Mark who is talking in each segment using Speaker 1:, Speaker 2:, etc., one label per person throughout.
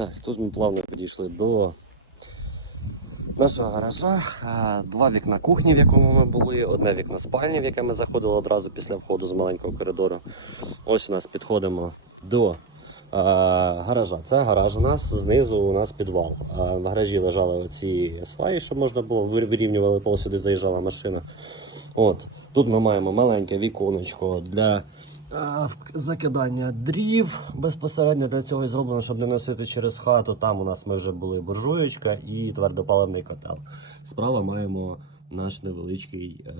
Speaker 1: Так, тут ми плавно підійшли до нашого гаража. Два вікна кухні, в якому ми були, одне вікно спальні, в яке ми заходили одразу після входу з маленького коридору. Ось у нас підходимо до гаража. Це гараж у нас, знизу у нас підвал. А в гаражі лежали оці сваї, щоб можна було вирівнювали пол, сюди заїжджала машина. От. Тут ми маємо маленьке віконечко для закидання дрів. Безпосередньо для цього і зроблено, щоб не носити через хату. Там у нас ми вже були буржуєчка і твердопаливний котел. Справа маємо наш невеличкий е,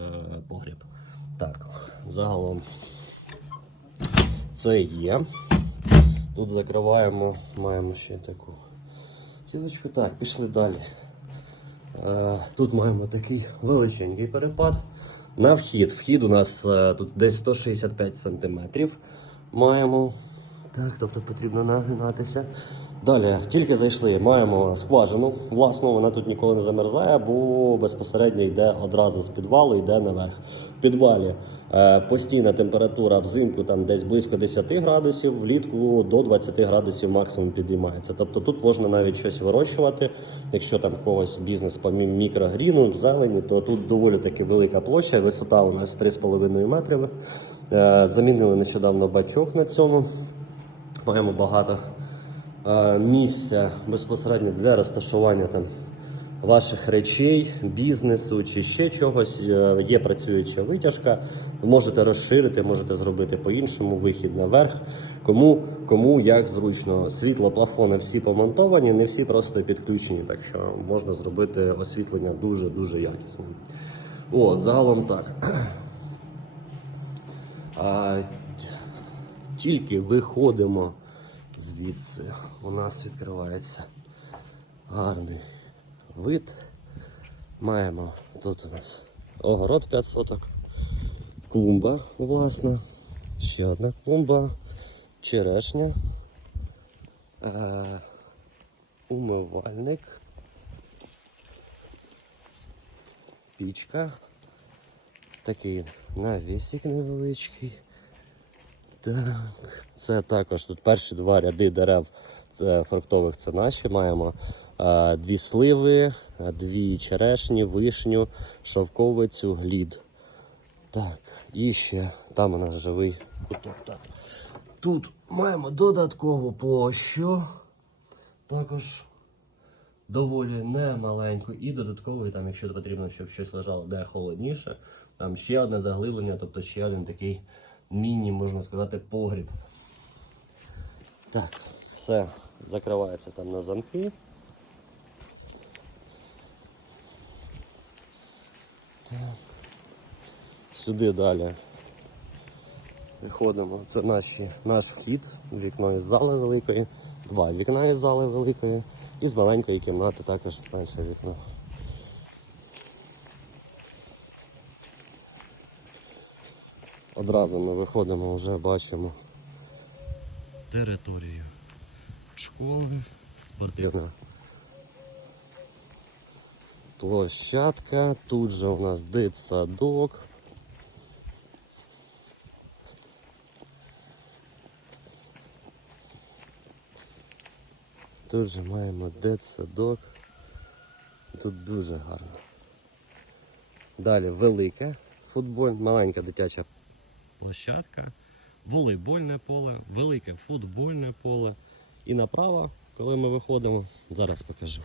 Speaker 1: погріб. Так, загалом це є. Тут закриваємо, маємо ще таку кілочку. Так, пішли далі. Е, Тут маємо такий величенький перепад. На вхід. Вхід у нас е, тут десь 165 сантиметрів маємо. Так, тобто потрібно нагинатися. Далі, тільки зайшли, маємо скважину. Власну, вона тут ніколи не замерзає, бо безпосередньо йде одразу з підвалу, йде наверх. В підвалі е, постійна температура взимку там десь близько 10 градусів, влітку до 20 градусів максимум підіймається. Тобто тут можна навіть щось вирощувати. Якщо там когось бізнес по мі- мікрогріну, зелені, то тут доволі таки велика площа. Висота у нас 3,5 метри. Е, Замінили нещодавно бачок на цьому. Маємо багато місця безпосередньо для розташування там ваших речей, бізнесу чи ще чогось. Е, Є працююча витяжка. Можете розширити, можете зробити по-іншому, вихід наверх. Кому, кому як зручно. Світло, плафони всі помонтовані, не всі просто підключені, так що можна зробити освітлення дуже-дуже якісним. От, загалом так. А, тільки виходимо звідси. У нас відкривається гарний вид. Маємо тут у нас огород 5 соток, клумба власна, ще одна клумба, черешня, е- умивальник, пічка, такий навісик невеличкий. Так, це також тут перші два ряди дерев фруктових це наші. Маємо дві сливи, дві черешні, вишню, шовковицю, глід. Так, і ще там у нас живий куток. Так. Тут маємо додаткову площу. Також доволі немаленьку. І додатковий, там, якщо потрібно, щоб щось лежало де холодніше, там ще одне заглиблення, тобто ще один такий міні, можна сказати, погріб. Так, все закривається там на замки. Сюди далі виходимо. Це наші, наш вхід, вікно із зали великої, два вікна із зали великої і з маленької кімнати також менше вікно. Одразу ми виходимо, вже бачимо територію школи, спортивна площадка. Тут же у нас дитсадок. Тут же маємо дитсадок. Тут дуже гарно. Далі велике футболь, маленька дитяча площадка, волейбольне поле, велике футбольне поле. І направо, коли ми виходимо, зараз покажу.